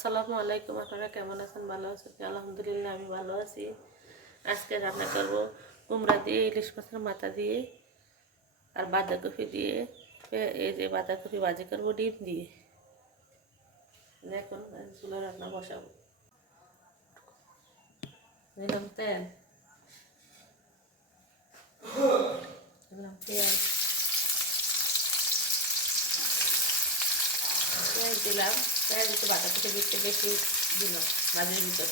আসসালামু আলাইকুম। আপনারা কেমন আছেন? ভালো আছেন? আলহামদুলিল্লাহ আমি ভালো আছি। আজকে রান্না করব কুমড়া দিয়ে, ইলিশ মাছের মাথা দিয়ে আর বাঁধাকপি দিয়ে। এই যে বাঁধাকপি ভাজি করব ডিম দিয়ে। এখন চুলা রান্না বসাবো। দিলাম তেল, দিলাম পেঁয়াজ, দিলাম পেঁয়াজ একটু বাঁধাকপি দিতে বেশি দিলাম ভাজির ভিতর।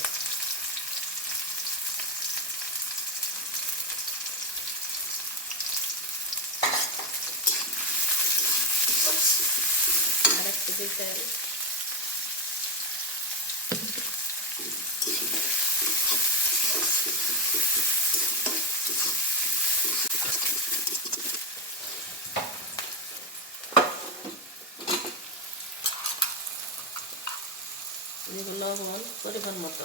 আর একটু দিয়ে তেল, লবণ পরিমাণ মতো,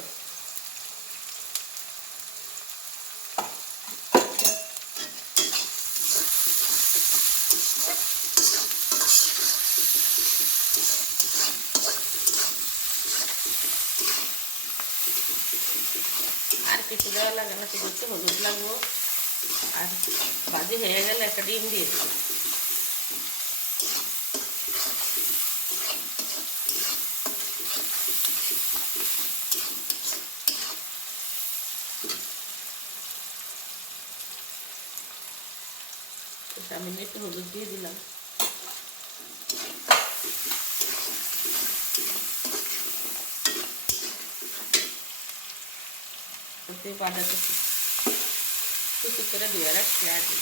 আর কিছু দেওয়া লাগে না, শুধু একটু হলুদ লাগবো। আর ভাজি হয়ে গেলে একটা ডিম দিয়ে দিই। আমি একটু হলুদ দিয়ে দিলাম। বাঁধাকপি কুচি করে ধুয়ে রাখছি আগে।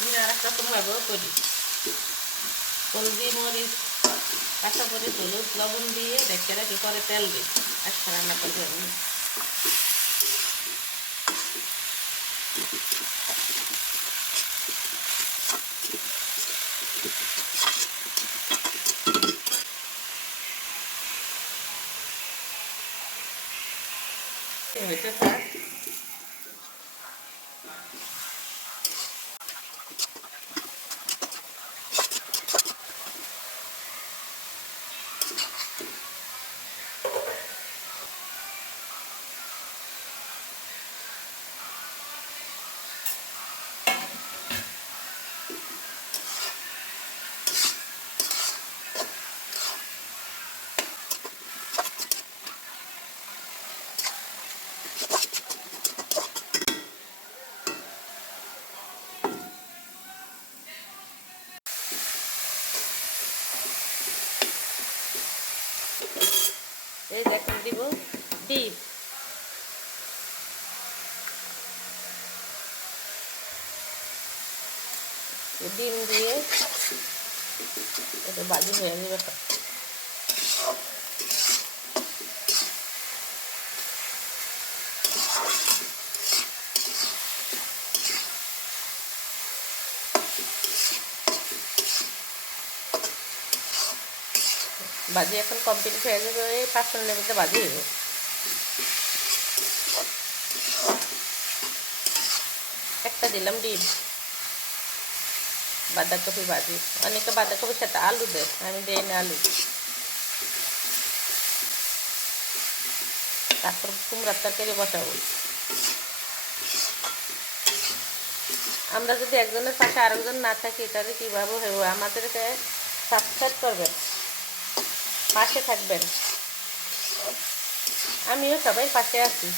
আমি আর একটা রকমভাবেও করি, হলদি মরিচ কাঁচা মরিচ হলুদ লবণ দিয়ে রেখে রাখি, পরে তেল দিই একটা রান্না করবো। আমি হয়েছে থাক। এই দেখেন দিব ডিম, ডিম দিয়ে এটা ভাজি হয়ে যাবে। ভাজি এখন কমপ্লিট হয়ে যাবে, এই 5 মিনিটের মধ্যে ভাজি হয়ে যাবে। একটা দিলাম ডিম, বাঁধাকপি ভাজি। অনেকে বাঁধাকপির সাথে আলু দেয়, আমি দিই না আলু। তারপর কুমড়ার তরকারি বসাবো। আমরা যদি একজনের পাশে আরেকজন না থাকি তাহলে কীভাবে হইব? আমাদেরকে সাবস্ক্রাইব করবেন, পাশে থাকবেন। আমিও সবাই পাশে আছি।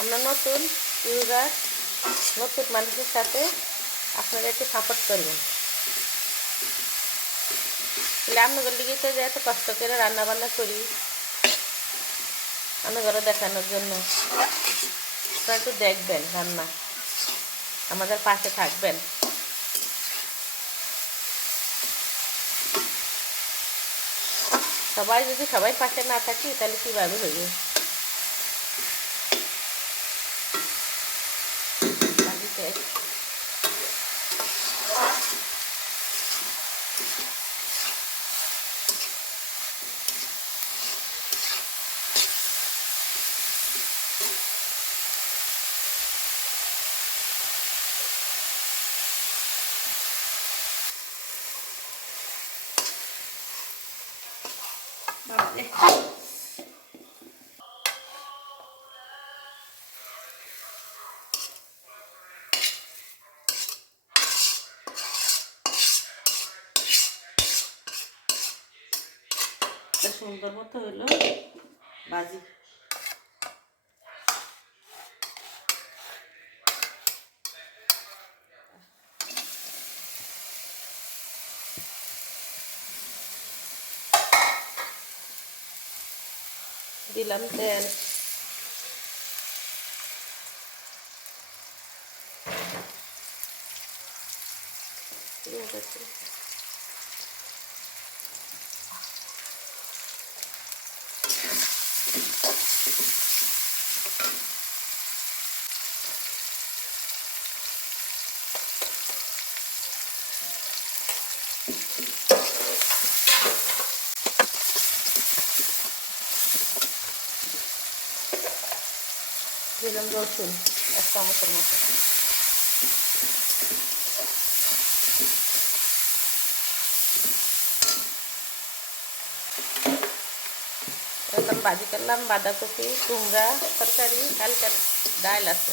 আমরা নতুন ইউজার, নতুন মানুষের সাথে আপনারা একটু সাপোর্ট করবেন। তাহলে আপনাদের লিগে তো যে এত কষ্ট করে রান্না বান্না করি আপনাদেরও দেখানোর জন্য। আপনারা একটু দেখবেন রান্না, আমাদের পাশে থাকবেন। সবাই যদি সবাই পাশে না থাকি তাহলে কীভাবে হইবে? সুন্দর মতো হইলো ভাজি। দিলাম তেল, দিলাম রসুন 1 চামচের মতো, এখন ভাজি করলাম বাঁধাকপি কুমড়া তরকারি, কালকার ডাল আছে,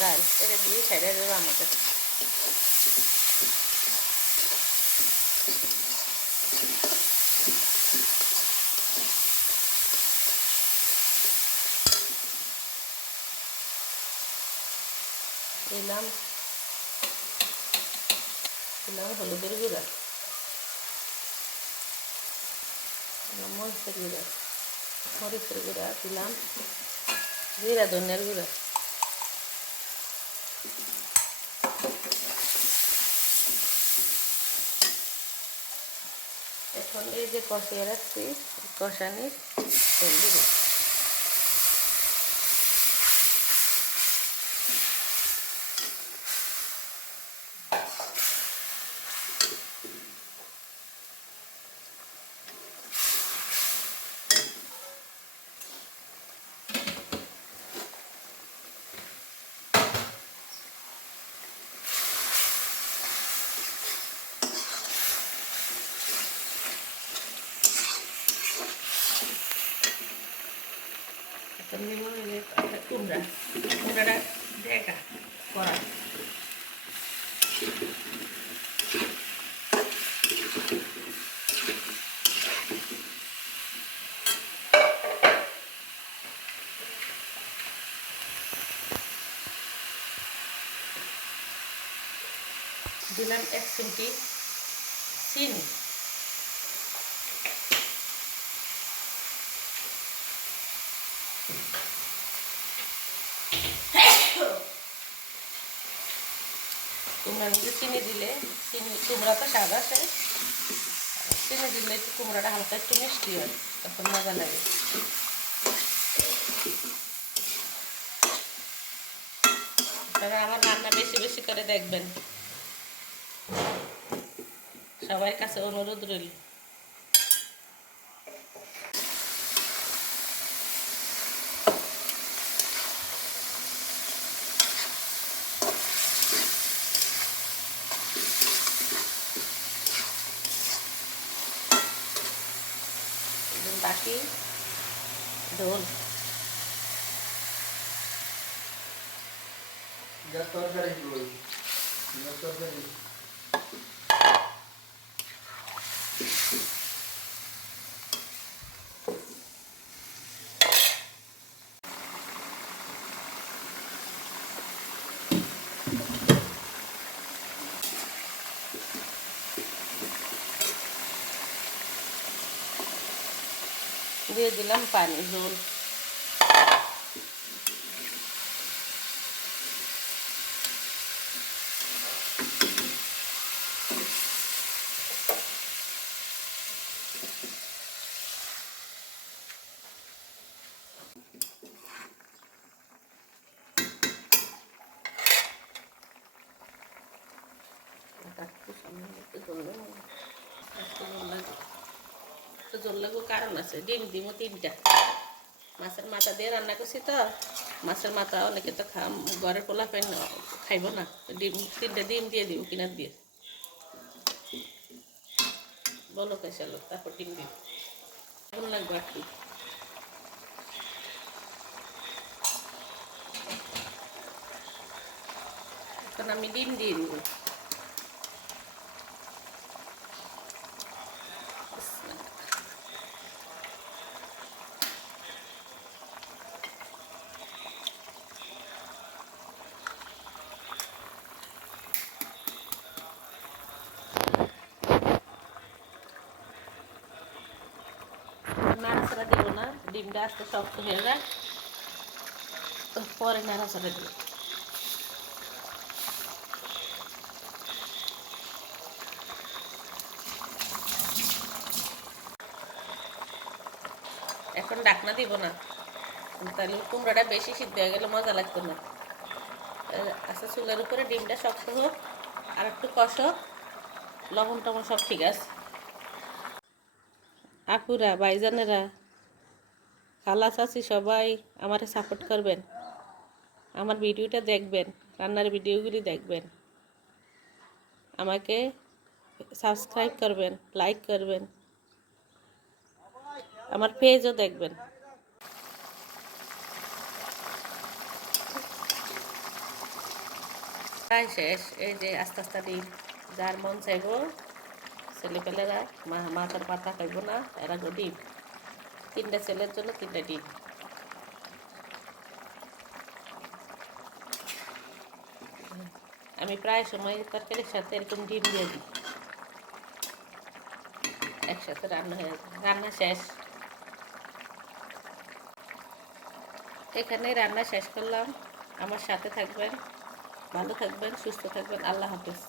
ডাল এটা দিয়ে ছেড়ে দেবো আমাদের। দিলাম হলুদের গুঁড়া, মরিচের গুঁড়া দিলাম, জিরা ধনিয়ার গুঁড়া, এখন এই যে কষিয়ে রাখছি কষানি তেল দিব। কুমড়াটা দেখা করা দিলাম 1 চিমটি চিনি, কুমড়ার মধ্যে চিনি দিলে কুমড়া তো স্বাদ আসে, চিনি দিলে একটু কুমড়াটা হালকা একটু মিষ্টি হয়, তখন মজা লাগে। তবে আমার রান্না বেশি বেশি করে দেখবেন, সবার কাছে অনুরোধ রইল। বাকি ঝোল দিয়ে দিলাম পানি ঝোল, জল লাগবো কারণ আছে, ডিম দিমো 3টা। মাছের মাথা দিয়ে রান্না করছি তো, মাছের মাথা অনেকে তো ঘরের পোলা পেন খাইব না, ডিম 3টা ডিম দিয়ে দিব কিনার দিয়ে, বলো কেসে লোক, তারপর ডিম দিন কেমন লাগবে একটু। এখন আমি ডিম দিয়ে দিব। নাড়াচাড়া দেবো না, ডিমটা আস্তে শক্ত হয়ে যায়, পরে নাড়াচাড়া দেবো। এখন ডাকনা দিব না, তাহলে কুমড়াটা বেশি সিদ্ধ হয়ে গেলে মজা লাগতো না। আচ্ছা, চুলের উপরে ডিমটা শক্ত হোক, আর একটু কষো, লবণ টবণ সব ঠিক আছে। আপুরা, ভাইজানেরা, খালা চাচি সবাই আমারে সাপোর্ট করবেন, আমার ভিডিওটা দেখবেন, রান্নার ভিডিওগুলি দেখবেন, আমাকে সাবস্ক্রাইব করবেন, লাইক করবেন, আমার পেজও দেখবেন। প্রায় শেষ। এই যে আস্তে আস্তে ডিম, যার মন চাইব, ছেলেপেলেরা মাছের পাতা খাইব না, এরা ডিম, 3টা ছেলের জন্য 3টা ডিম। আমি প্রায় সময় তরকারির সাথে এরকম ডিম দিয়ে দিই, একসাথে রান্না হয়ে যায়। রান্না শেষ, এখানে রান্না শেষ করলাম। আমার সাথে থাকবেন, ভালো থাকবেন, সুস্থ থাকবেন। আল্লাহ হাফেজ।